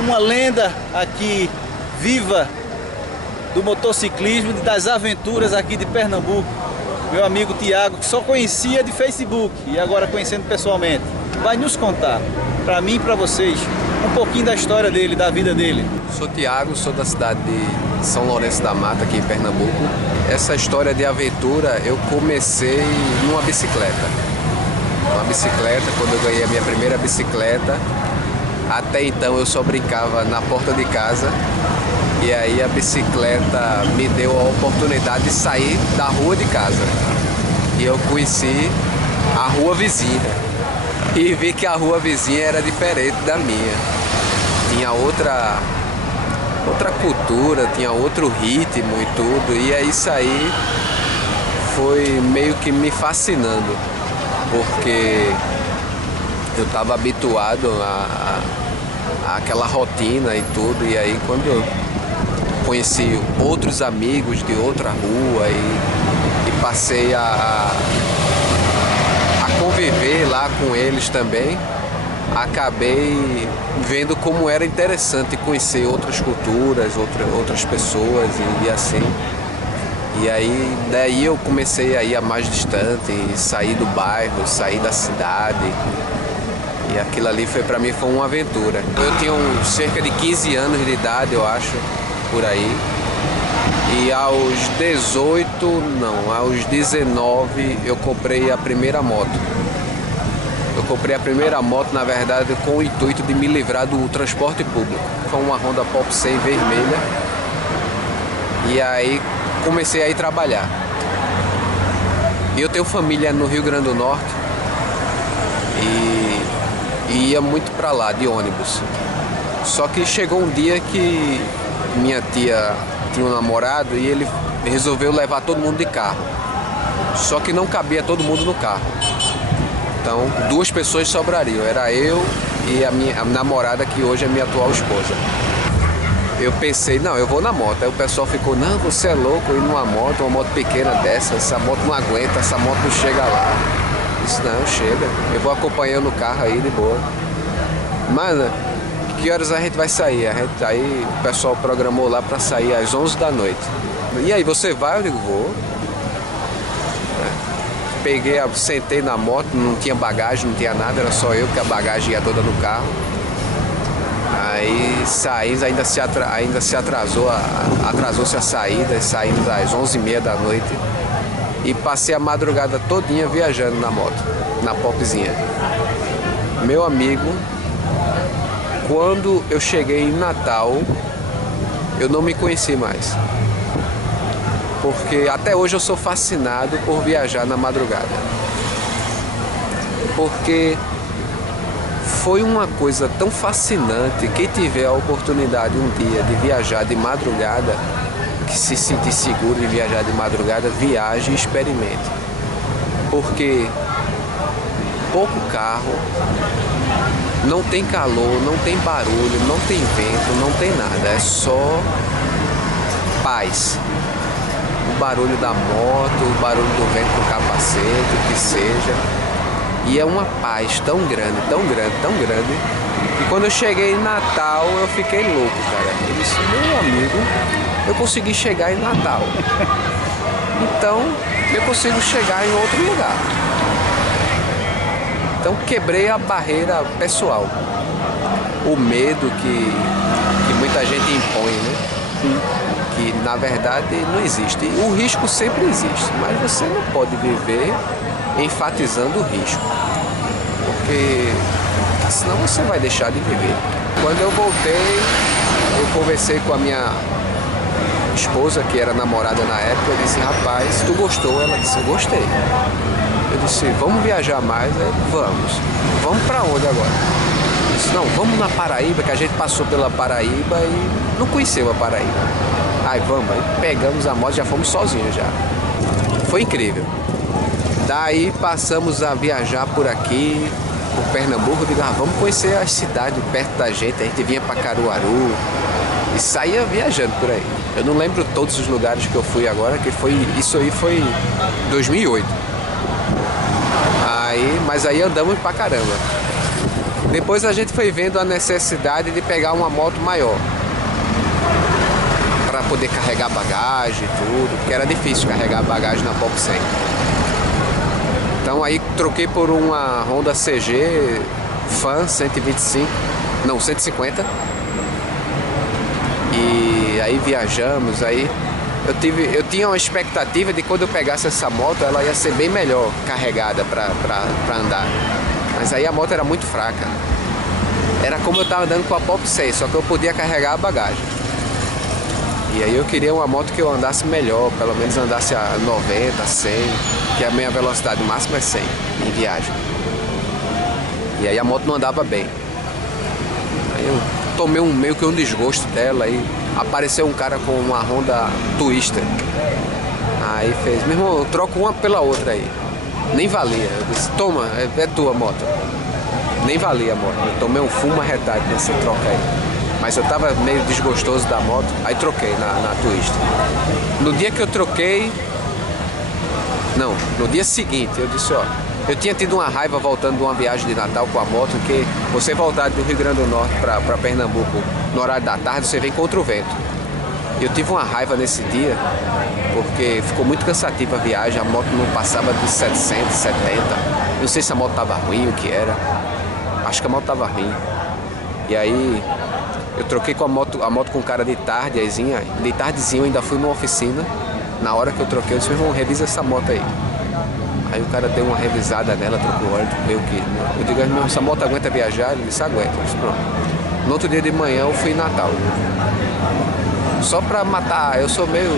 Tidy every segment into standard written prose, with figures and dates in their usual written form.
uma lenda aqui viva do motociclismo e das aventuras aqui de Pernambuco, meu amigo Tiago, que só conhecia de Facebook e agora conhecendo pessoalmente, vai nos contar, para mim e para vocês, um pouquinho da história dele, da vida dele. Sou Tiago, sou da cidade de São Lourenço da Mata, aqui em Pernambuco. Essa história de aventura eu comecei numa bicicleta. Uma bicicleta, quando eu ganhei a minha primeira bicicleta, até então eu só brincava na porta de casa. E aí a bicicleta me deu a oportunidade de sair da rua de casa. E eu conheci a rua vizinha. E vi que a rua vizinha era diferente da minha. Tinha outra cultura, tinha outro ritmo e tudo. E aí isso aí foi meio que me fascinando. Porque eu estava habituado àquela rotina e tudo. E aí quando eu conheci outros amigos de outra rua e passei a conviver lá com eles também, acabei vendo como era interessante conhecer outras culturas, outras pessoas e assim. E aí daí eu comecei a ir a mais distante, sair do bairro, sair da cidade. E aquilo ali foi uma aventura. Eu tinha cerca de 15 anos de idade, eu acho, por aí. E aos 19 eu comprei a primeira moto. Eu comprei a primeira moto, na verdade, com o intuito de me livrar do transporte público. Foi uma Honda Pop 100 vermelha. E aí comecei a ir trabalhar. E eu tenho família no Rio Grande do Norte. E ia muito para lá, de ônibus. Só que chegou um dia que minha tia tinha um namorado e ele resolveu levar todo mundo de carro. Só que não cabia todo mundo no carro. Então, 2 pessoas sobrariam. Era eu e a minha namorada, que hoje é minha atual esposa. Eu pensei, não, eu vou na moto. Aí o pessoal ficou, não, você é louco ir numa moto, uma moto pequena dessa. Essa moto não aguenta, essa moto não chega lá. Isso não, chega. Eu vou acompanhando o carro aí de boa. Mano, que horas a gente vai sair? Aí o pessoal programou lá para sair às 11 da noite. E aí, você vai? Eu digo, vou. Peguei, sentei na moto, não tinha bagagem, não tinha nada, era só eu, porque a bagagem ia toda no carro. Aí saímos, ainda se atrasou-se a saída, saímos às 11h30 da noite. E passei a madrugada todinha viajando na moto, na Popzinha. Meu amigo, quando eu cheguei em Natal, eu não me conheci mais. Porque até hoje eu sou fascinado por viajar na madrugada. Porque foi uma coisa tão fascinante. Quem tiver a oportunidade um dia de viajar de madrugada, que se sentir seguro de viajar de madrugada, viaje e experimente. Porque pouco carro, não tem calor, não tem barulho, não tem vento, não tem nada. É só paz. O barulho da moto, o barulho do vento com capacete, o que seja. E é uma paz tão grande, tão grande, tão grande. E quando eu cheguei em Natal, eu fiquei louco, cara. Eu disse, meu amigo, eu consegui chegar em Natal. Então, eu consigo chegar em outro lugar. Então, quebrei a barreira pessoal. O medo que muita gente impõe, né? Que, na verdade, não existe. O risco sempre existe, mas você não pode viver enfatizando o risco. Porque senão você vai deixar de viver. Quando eu voltei, eu conversei com a minha esposa, que era namorada na época. Eu disse, rapaz, tu gostou? Ela disse, eu gostei. Eu disse, vamos viajar mais? Aí, vamos. Vamos pra onde agora? Eu disse, não, vamos na Paraíba, que a gente passou pela Paraíba e não conheceu a Paraíba. Aí vamos, aí pegamos a moto, já fomos sozinhos já. Foi incrível. Daí passamos a viajar por aqui, por Pernambuco. Eu digo, vamos conhecer as cidades perto da gente. A gente vinha para Caruaru e saía viajando por aí. Eu não lembro todos os lugares que eu fui agora, que isso aí foi 2008. Mas aí andamos pra caramba. Depois a gente foi vendo a necessidade de pegar uma moto maior para poder carregar bagagem e tudo, porque era difícil carregar bagagem na Pop 100. Então aí troquei por uma Honda CG Fan 125, não, 150. E aí viajamos, aí eu tinha uma expectativa de quando eu pegasse essa moto, ela ia ser bem melhor carregada para andar. Mas aí a moto era muito fraca. Era como eu estava andando com a Pop 100, só que eu podia carregar a bagagem. E aí eu queria uma moto que eu andasse melhor, pelo menos andasse a 90, 100, que a minha velocidade máxima é 100 em viagem. E aí a moto não andava bem. Aí eu tomei meio que um desgosto dela, aí apareceu um cara com uma Honda Twister. Aí fez, meu irmão, eu troco uma pela outra aí. Nem valia. Eu disse, toma, é tua moto. Nem valia a moto. Eu tomei um fumo arretado nessa troca aí. Mas eu tava meio desgostoso da moto, aí troquei na Twister. No dia que eu troquei... Não, no dia seguinte eu disse, ó, eu tinha tido uma raiva voltando de uma viagem de Natal com a moto, que você voltar do Rio Grande do Norte para Pernambuco no horário da tarde, você vem contra o vento. Eu tive uma raiva nesse dia, porque ficou muito cansativa a viagem, a moto não passava de 770. Não sei se a moto tava ruim, o que era. Acho que a moto tava ruim. E aí eu troquei com a moto com cara de tardezinha. De tardezinho eu ainda fui numa oficina. Na hora que eu troquei, eu disse, irmão, revisa essa moto aí. Aí o cara deu uma revisada nela, trocou o óleo, meio que... Eu digo, irmão, essa moto aguenta viajar? Ele disse, aguenta. Eu disse, pronto. No outro dia de manhã eu fui em Natal. Só pra matar, eu sou meio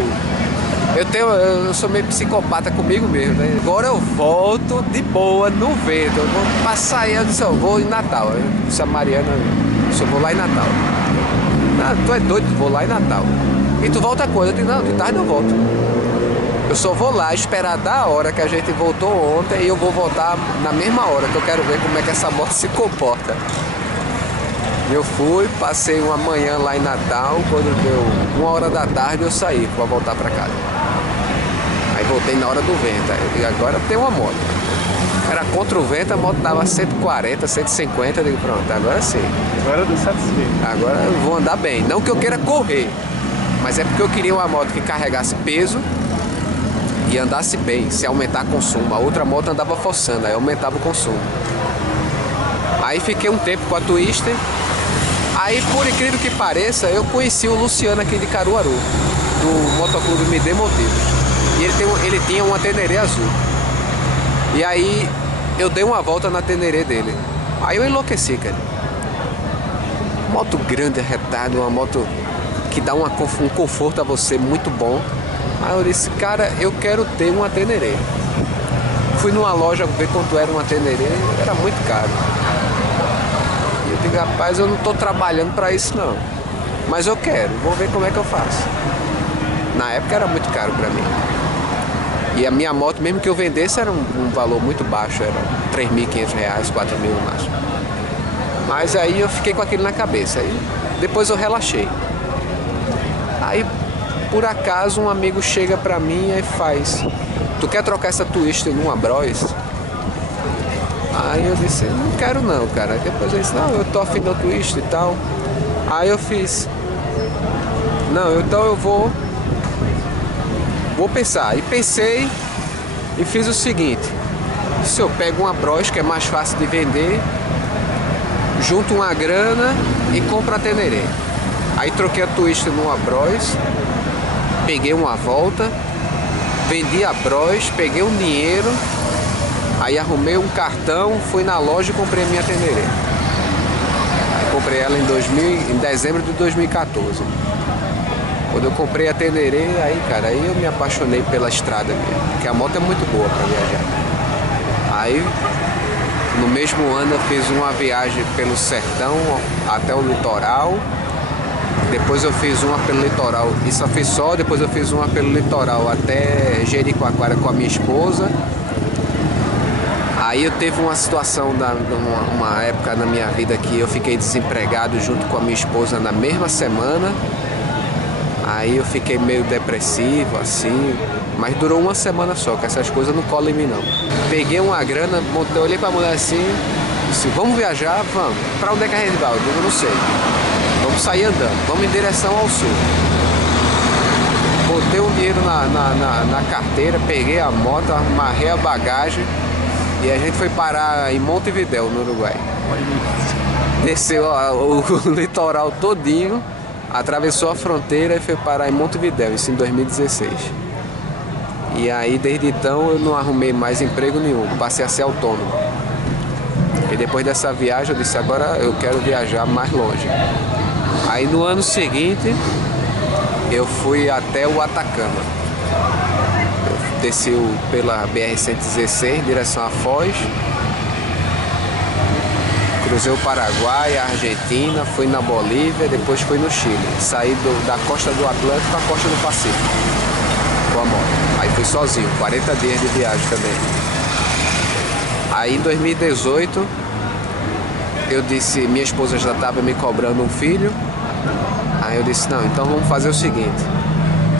psicopata comigo mesmo, né? Agora eu volto de boa no vento. Eu vou passar aí, eu disse, eu vou em Natal. Eu disse a Mariana, eu vou lá em Natal. Ah, tu é doido, vou lá em Natal. E tu volta quando? Eu disse, não, de tarde eu volto. Eu só vou lá esperar da hora que a gente voltou ontem e eu vou voltar na mesma hora, que eu quero ver como é que essa moto se comporta. Eu fui, passei uma manhã lá em Natal, quando deu 1h da tarde eu saí para voltar para casa. Aí voltei na hora do vento, e agora tem uma moto. Era contra o vento, a moto dava 140, 150, eu digo, pronto, agora sim. Agora eu tô satisfeito. Agora eu vou andar bem, não que eu queira correr, mas é porque eu queria uma moto que carregasse peso e andasse bem, se aumentar consumo. A outra moto andava forçando, aí aumentava o consumo. Aí fiquei um tempo com a Twister. Aí, por incrível que pareça, eu conheci o Luciano aqui de Caruaru, do Motoclube Me Dê Motivos. E ele tinha uma Teneré azul. E aí, eu dei uma volta na Teneré dele. Aí eu enlouqueci, cara. Moto grande, arretada, uma moto que dá um conforto a você muito bom. Aí eu disse, cara, eu quero ter uma Teneré. Fui numa loja ver quanto era uma Teneré, era muito caro. Eu digo, rapaz, eu não estou trabalhando para isso não, mas eu quero, vou ver como é que eu faço. Na época era muito caro para mim. E a minha moto, mesmo que eu vendesse, era um valor muito baixo, era R$3.500, R$4.000 no máximo. Mas aí eu fiquei com aquilo na cabeça, aí depois eu relaxei. Aí, por acaso, um amigo chega para mim e faz, tu quer trocar essa Twister numa Bros? Aí eu disse, não quero não, cara. Depois ele disse, não, eu tô afim da Twister e tal. Aí eu fiz, não, então eu vou pensar. E pensei e fiz o seguinte, se eu pego uma Bros, que é mais fácil de vender, junto uma grana e compro a Teneré. Aí troquei a Twister numa Bros, peguei uma volta, vendi a Bros, peguei um dinheiro. Aí arrumei um cartão, fui na loja e comprei a minha Teneré. Aí comprei ela em dezembro de 2014. Quando eu comprei a Teneré, aí, cara, aí eu me apaixonei pela estrada mesmo, porque a moto é muito boa para viajar. Aí, no mesmo ano, eu fiz uma viagem pelo sertão até o litoral. Depois eu fiz uma pelo litoral, isso eu fiz só, depois eu fiz uma pelo litoral até Jericoacoara com a minha esposa. Aí eu teve uma situação, uma época na minha vida que eu fiquei desempregado junto com a minha esposa na mesma semana. Aí eu fiquei meio depressivo, assim, mas durou uma semana só, que essas coisas não colam em mim não. Peguei uma grana, olhei pra mulher assim, disse, vamos viajar? Vamos. Para onde é que a gente vai? Eu digo, eu não sei. Vamos sair andando, vamos em direção ao sul. Botei o dinheiro na carteira, peguei a moto, amarrei a bagagem e a gente foi parar em Montevidéu, no Uruguai. Desceu o litoral todinho, atravessou a fronteira e foi parar em Montevidéu, isso em 2016. E aí, desde então, eu não arrumei mais emprego nenhum, passei a ser autônomo. E depois dessa viagem, eu disse, agora eu quero viajar mais longe. Aí, no ano seguinte, eu fui até o Atacama. Eu desci pela BR-116, em direção a Foz. Cruzei o Paraguai, a Argentina, fui na Bolívia, depois fui no Chile. Saí da costa do Atlântico para a costa do Pacífico, com a moto. Aí fui sozinho, 40 dias de viagem também. Aí em 2018, eu disse, minha esposa já estava me cobrando um filho. Aí eu disse, não, então vamos fazer o seguinte.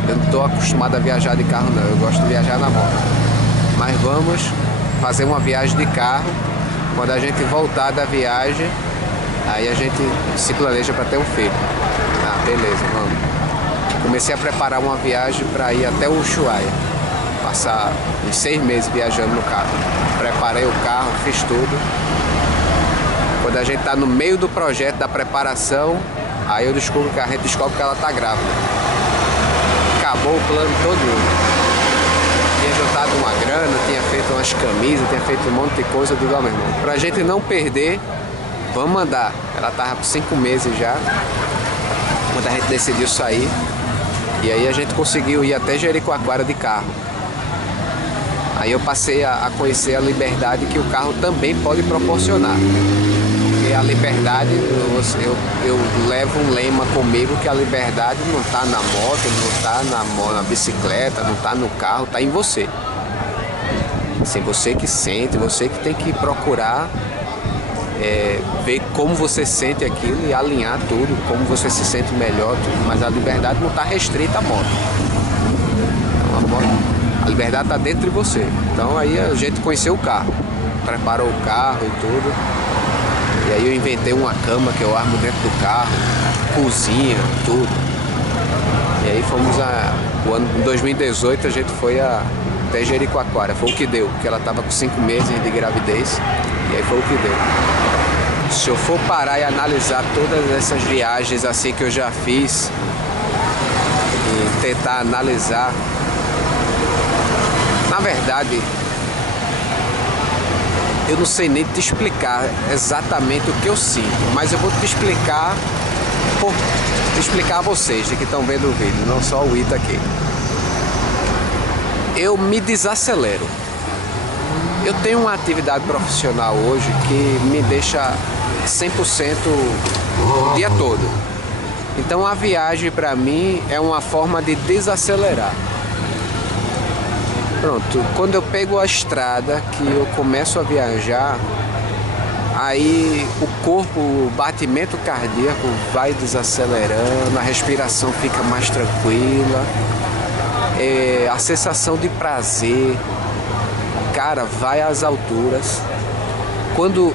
Eu não estou acostumado a viajar de carro não, eu gosto de viajar na moto. Mas vamos fazer uma viagem de carro. Quando a gente voltar da viagem, aí a gente se planeja para ter um filho. Ah, beleza, vamos. Comecei a preparar uma viagem para ir até o Ushuaia. Passar uns 6 meses viajando no carro. Preparei o carro, fiz tudo. Quando a gente está no meio do projeto, da preparação, aí a gente descobre que ela está grávida. Acabou o plano todo. Tinha juntado uma grana, tinha feito umas camisas, tinha feito um monte de coisa. Eu digo, meu irmão, pra gente não perder, vamos mandar. Ela tava por 5 meses já, quando a gente decidiu sair. E aí a gente conseguiu ir até Jericoacoara de carro. Aí eu passei a conhecer a liberdade que o carro também pode proporcionar. Porque a liberdade, eu levo um lema comigo que a liberdade não está na moto, não está na bicicleta, não está no carro, está em você. Assim, você que sente, você que tem que procurar ver como você sente aquilo e alinhar tudo, como você se sente melhor, tudo. Mas a liberdade não está restrita à moto. Então, a liberdade está dentro de você. Então aí a gente conheceu o carro, preparou o carro e tudo. E aí eu inventei uma cama que eu armo dentro do carro, cozinha, tudo. E aí fomos em 2018 a gente foi até Jericoacoara, foi o que deu, porque ela estava com 5 meses de gravidez, e aí foi o que deu. Se eu for parar e analisar todas essas viagens assim que eu já fiz, e tentar analisar, na verdade, eu não sei nem te explicar exatamente o que eu sinto, mas eu vou te explicar a vocês que estão vendo o vídeo, não só o Ita aqui. Eu me desacelero. Eu tenho uma atividade profissional hoje que me deixa 100% o dia todo. Então a viagem para mim é uma forma de desacelerar. Pronto, quando eu pego a estrada, que eu começo a viajar, aí o corpo, o batimento cardíaco vai desacelerando, a respiração fica mais tranquila, a sensação de prazer, cara, vai às alturas. Quando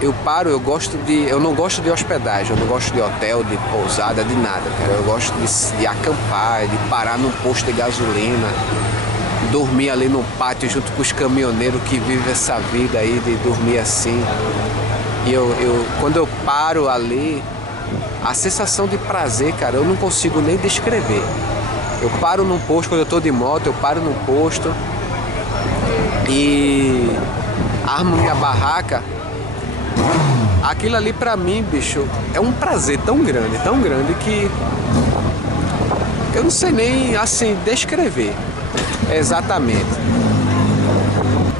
eu paro, eu não gosto de hospedagem, eu não gosto de hotel, de pousada, de nada, cara. Eu gosto de acampar, de parar num posto de gasolina, dormir ali no pátio junto com os caminhoneiros que vivem essa vida aí de dormir assim. E quando eu paro ali, a sensação de prazer, cara, eu não consigo nem descrever. Eu paro num posto, quando eu tô de moto, eu paro num posto e armo minha barraca. Aquilo ali pra mim, bicho, é um prazer tão grande que eu não sei nem assim descrever exatamente.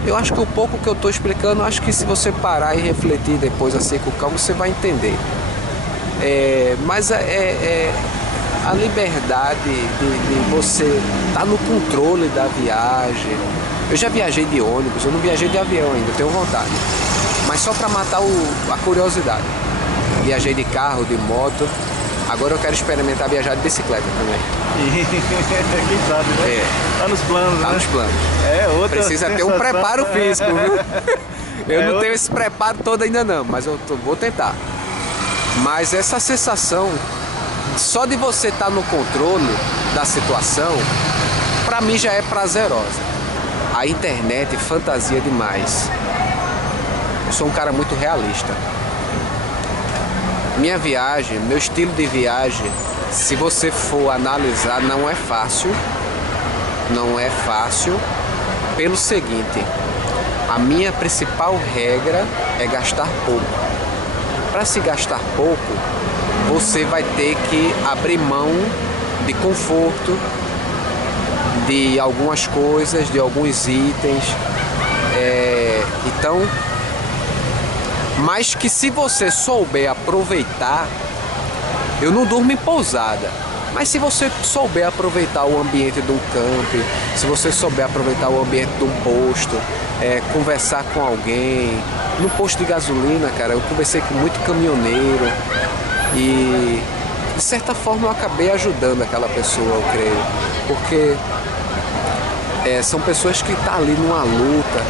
Eu acho que o pouco que eu tô explicando, acho que se você parar e refletir depois assim com calma, você vai entender. Mas a liberdade de você estar no controle da viagem. Eu já viajei de ônibus, eu não viajei de avião ainda, eu tenho vontade. Mas só para matar a curiosidade. Viajei de carro, de moto. Agora eu quero experimentar viajar de bicicleta também. Quem sabe, né? Tá nos planos, tá, né? Nos planos. Outra Precisa sensação. ter um preparo físico, viu? Eu não tenho esse preparo todo ainda não, mas vou tentar. Mas essa sensação, só de você estar no controle da situação, pra mim já é prazerosa. A internet fantasia demais. Eu sou um cara muito realista. Minha viagem, meu estilo de viagem, se você for analisar, não é fácil. Não é fácil pelo seguinte: a minha principal regra é gastar pouco. Para se gastar pouco, você vai ter que abrir mão de conforto, de algumas coisas, de alguns itens. Então, mas que se você souber aproveitar, eu não durmo em pousada, mas se você souber aproveitar o ambiente de um camping, se você souber aproveitar o ambiente de um posto, conversar com alguém, no posto de gasolina, cara, eu conversei com muito caminhoneiro e de certa forma eu acabei ajudando aquela pessoa, eu creio, porque são pessoas que estão ali numa luta.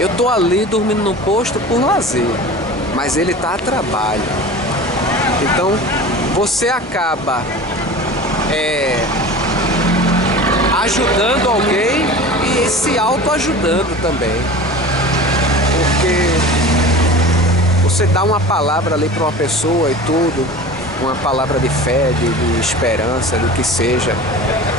Eu tô ali dormindo no posto por lazer, mas ele tá a trabalho. Então você acaba ajudando alguém e se autoajudando também, porque você dá uma palavra ali para uma pessoa e tudo, uma palavra de fé, de esperança, do que seja,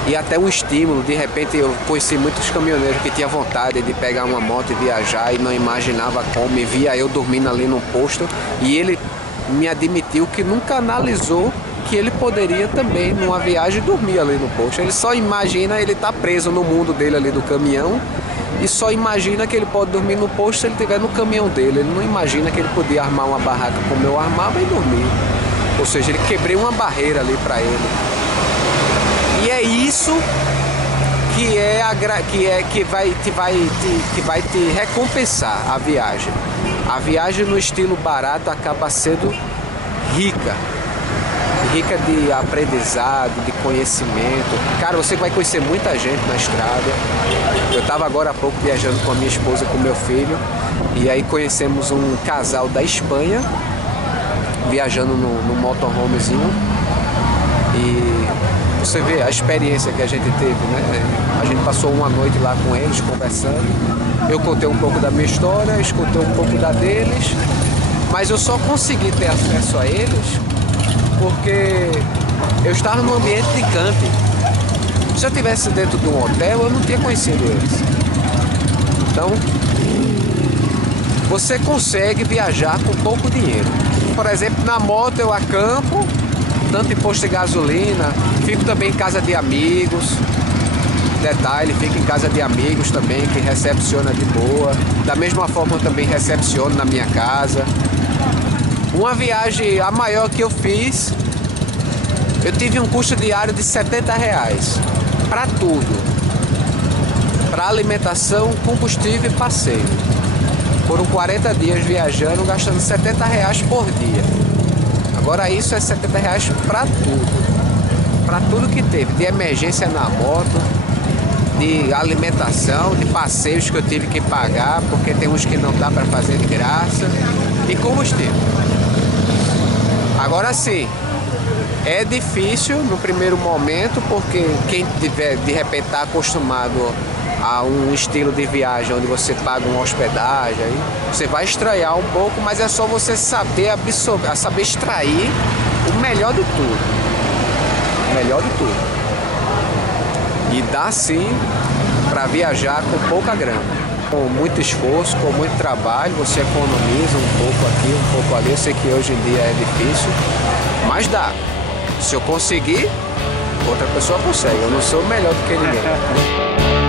e até um estímulo. De repente eu conheci muitos caminhoneiros que tinham vontade de pegar uma moto e viajar e não imaginava como, e via eu dormindo ali no posto, e ele me admitiu que nunca analisou que ele poderia também, numa viagem, dormir ali no posto. Ele só imagina, ele tá preso no mundo dele ali do caminhão, e só imagina que ele pode dormir no posto se ele estiver no caminhão dele. Ele não imagina que ele podia armar uma barraca como eu armava e dormir. Ou seja, ele quebrei uma barreira ali para ele. E é isso que vai te recompensar a viagem. A viagem no estilo barato acaba sendo rica de aprendizado, de conhecimento. Cara, você vai conhecer muita gente na estrada. Eu estava agora há pouco viajando com a minha esposa e com o meu filho, e aí conhecemos um casal da Espanha, viajando no motorhomezinho, e você vê a experiência que a gente teve, né? A gente passou uma noite lá com eles, conversando. Eu contei um pouco da minha história, escutei um pouco da deles, mas eu só consegui ter acesso a eles porque eu estava num ambiente de camping. Se eu estivesse dentro de um hotel, eu não tinha conhecido eles. Então, você consegue viajar com pouco dinheiro. Por exemplo, na moto eu acampo, tanto em posto de gasolina, fico também em casa de amigos. Detalhe, fico em casa de amigos também, que recepciona de boa. Da mesma forma eu também recepciono na minha casa. Uma viagem, a maior que eu fiz, eu tive um custo diário de R$70 para tudo, para alimentação, combustível e passeio. Foram 40 dias viajando, gastando R$70 por dia. Agora isso é R$70 para tudo que teve, de emergência na moto, de alimentação, de passeios que eu tive que pagar, porque tem uns que não dá para fazer de graça, e combustível. Agora sim, é difícil no primeiro momento, porque quem tiver de repente está acostumado a um estilo de viagem onde você paga uma hospedagem, aí você vai estranhar um pouco, mas é só você saber absorver, saber extrair o melhor de tudo. O melhor de tudo. E dá sim para viajar com pouca grana. Com muito esforço, com muito trabalho, você economiza um pouco aqui, um pouco ali. Eu sei que hoje em dia é difícil, mas dá. Se eu conseguir, outra pessoa consegue. Eu não sou melhor do que ninguém.